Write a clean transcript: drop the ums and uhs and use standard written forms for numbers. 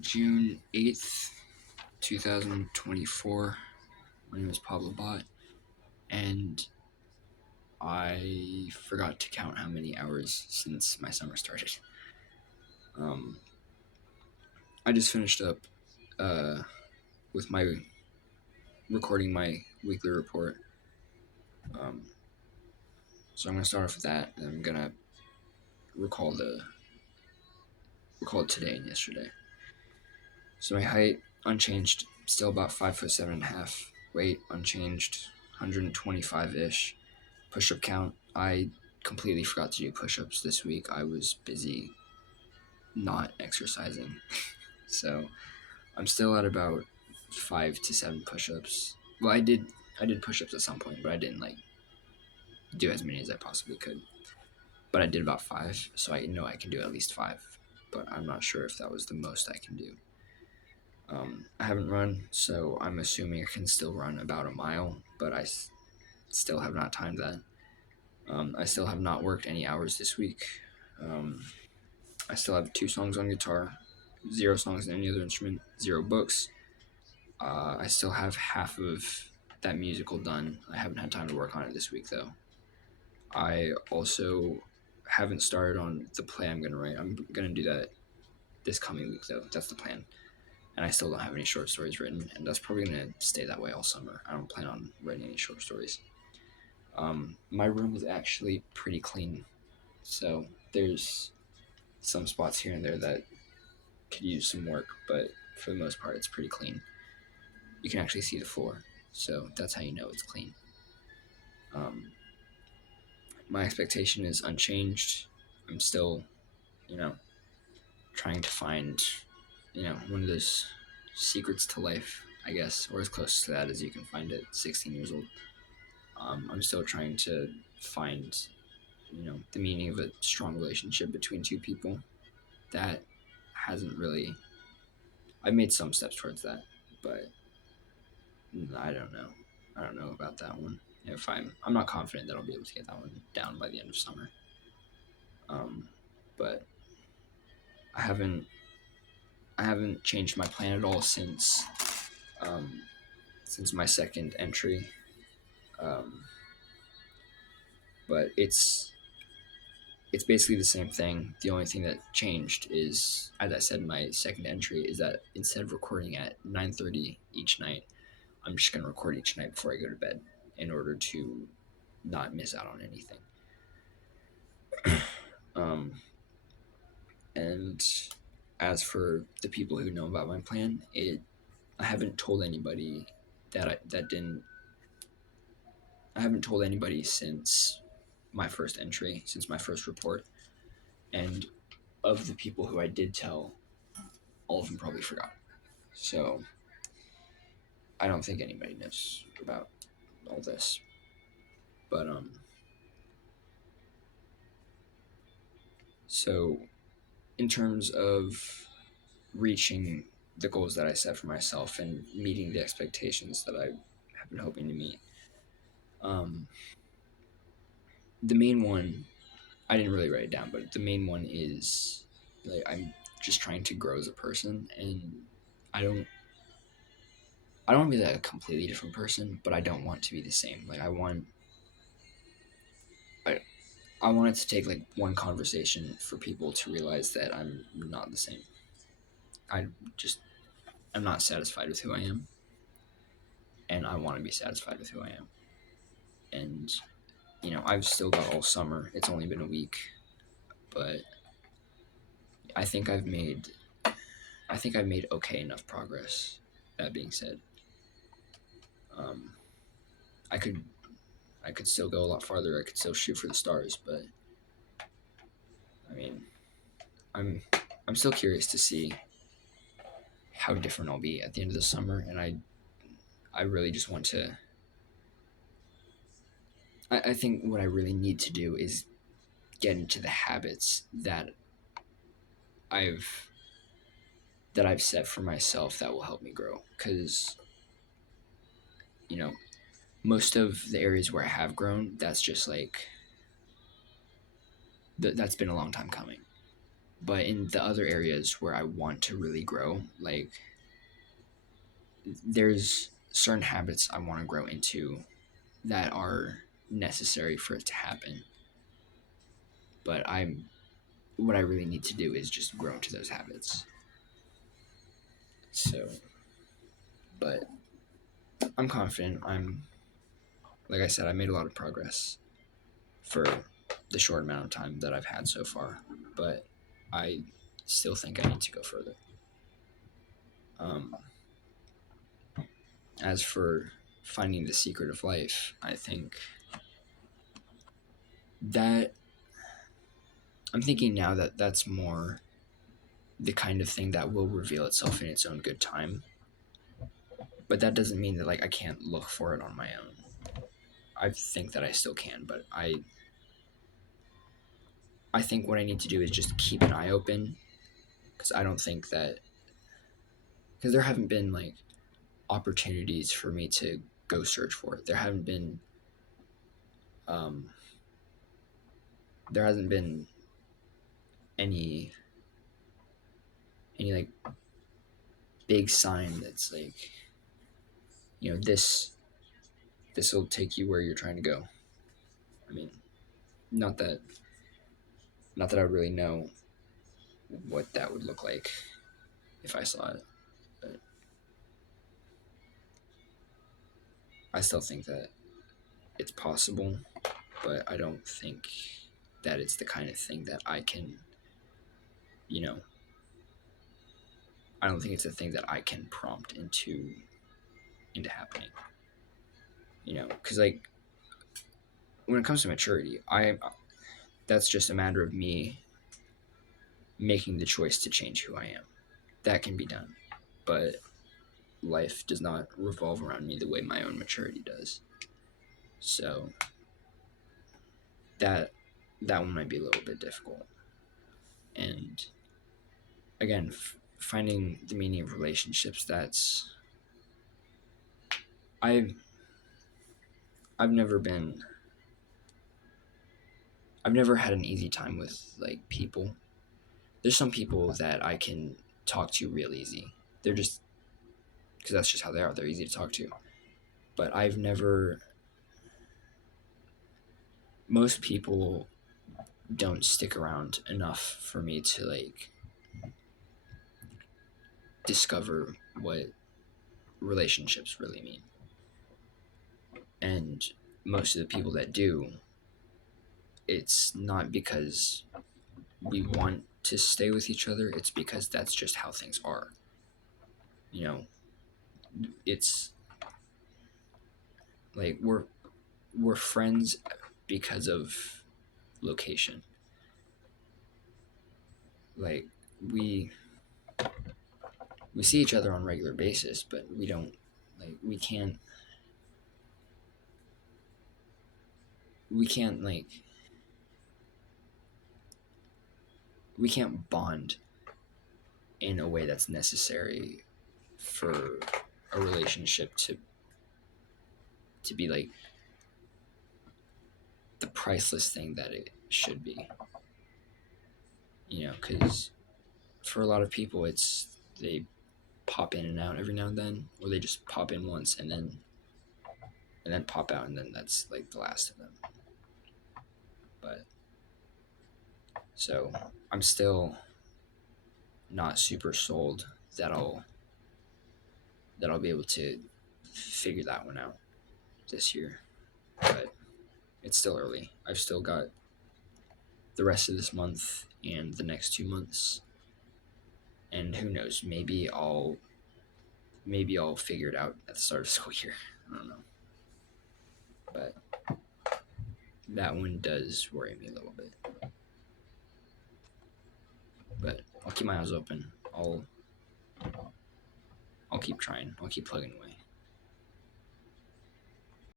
June 8th, 2024. My name is Pablo Bot, and I forgot to count how many hours since my summer started. Um, I just finished up uh, with my recording my weekly report. Um, so I'm gonna start off with that, and I'm gonna recall the recall today and yesterday. So my height unchanged, still about 5'7.5". Weight unchanged, 125 ish. Push up count. I completely forgot to do push ups this week. I was busy not exercising. So I'm still at about 5 to 7 push ups. Well, I did push ups at some point, but I didn't like do as many as I possibly could. But I did about 5, so I know I can do at least 5. But I'm not sure if that was the most I can do. I haven't run, so I'm assuming I can still run about a mile, but still have not timed that. I still have not worked any hours this week. Um, I still have 2 songs on guitar, 0 songs on any other instrument, 0 books. I still have half of that musical done. I haven't had time to work on it this week, though. I also haven't started on the play I'm going to write. I'm going to do that this coming week, though. That's the plan. And I still don't have any short stories written, and that's probably going to stay that way all summer. I don't plan on writing any short stories. My room is actually pretty clean, so there's some spots here and there that could use some work, but for the most part, it's pretty clean. You can actually see the floor, so that's how you know it's clean. Um, my expectation is unchanged. I'm still, you know, trying to find, one of those secrets to life, I guess, or as close to that as you can find at 16 years old. I'm still trying to find, the meaning of a strong relationship between two people. That hasn't really. I've made some steps towards that, but I don't know. I don't know about that one. If I'm not confident that I'll be able to get that one down by the end of summer. But I haven't I haven't changed my plan at all um, since my second entry. Um, but it's basically the same thing. The only thing that changed is, as I said in my second entry, is that instead of recording at 9:30 each night, I'm just gonna record each night before I go to bed in order to not miss out on anything. Um, and as for the people who know about my plan, I haven't told anybody that didn't. I haven't told anybody since my first entry, since my first report, and of the people who I did tell, all of them probably forgot. So I don't think anybody knows about all this. But so in terms of reaching the goals that I set for myself and meeting the expectations that I have been hoping to meet, um, the main one, I didn't really write it down, but the main one is like I'm just trying to grow as a person, and I don't I don't want to be like a completely different person, but I don't want to be the same. Like I I want it to take like one conversation for people to realize that I'm not the same. I just I'm not satisfied with who I am, and I want to be satisfied with who I am. And I've still got all summer. It's only been a week, but I think I've made okay enough progress. That being said, um, I could I could still go a lot farther. I could still shoot for the stars, but I mean, I'm I'm still curious to see how different I'll be at the end of the summer, and I really just want to. I think what I really need to do is get into the habits I've that I've set for myself that will help me grow. Because you know, most of the areas where I have grown, that's just like that's been a long time coming. But in the other areas where I want to really grow, like there's certain habits I want to grow into that are necessary for it to happen. But what I really need to do is just grow into those habits. So, but I'm confident. Like I said, I made a lot of progress for the short amount of time that I've had so far, but I still think I need to go further. Um, as for finding the secret of life, I think that I'm thinking now that that's more the kind of thing that will reveal itself in its own good time. But that doesn't mean that like I can't look for it on my own. I think that I still can, but I think what I need to do is just keep an eye open because I don't think that because there haven't been like opportunities for me to go search for it. Um there hasn't been any like big sign that's like this will take you where you're trying to go. I mean, not that I really know what that would look like if I saw it, but I still think that it's possible, but I don't think that it's the kind of thing that I can, you know, I don't think it's a thing that I can prompt into happening. Because like when it comes to maturity, that's just a matter of me making the choice to change who I am. That can be done, but life does not revolve around me the way my own maturity does. So that one might be a little bit difficult. And again, finding the meaning of relationships, that's I've I've never been I've never had an easy time with like people. There's some people that I can talk to real easy. They're just because that's just how they are. They're easy to talk to. But I've never most people don't stick around enough for me to like discover what relationships really mean. And most of the people that do, it's not because we want to stay with each other, it's because that's just how things are. You know, it's like we're friends because of location. Like we we see each other on a regular basis, but we don't like we can't like we can't bond in a way that's necessary for a relationship to be like the priceless thing that it should be. Because for a lot of people, it's they pop in and out every now and then, or they just pop in once and then pop out, and then that's like the last of them. But so I'm still not super sold that I'll be able to figure that one out this year. But it's still early. I've still got the rest of this month and the next 2 months, and who knows? Maybe I'll figure it out at the start of school year. I don't know, but that one does worry me a little bit. But I'll keep my eyes open. I'll keep trying. I'll keep plugging away.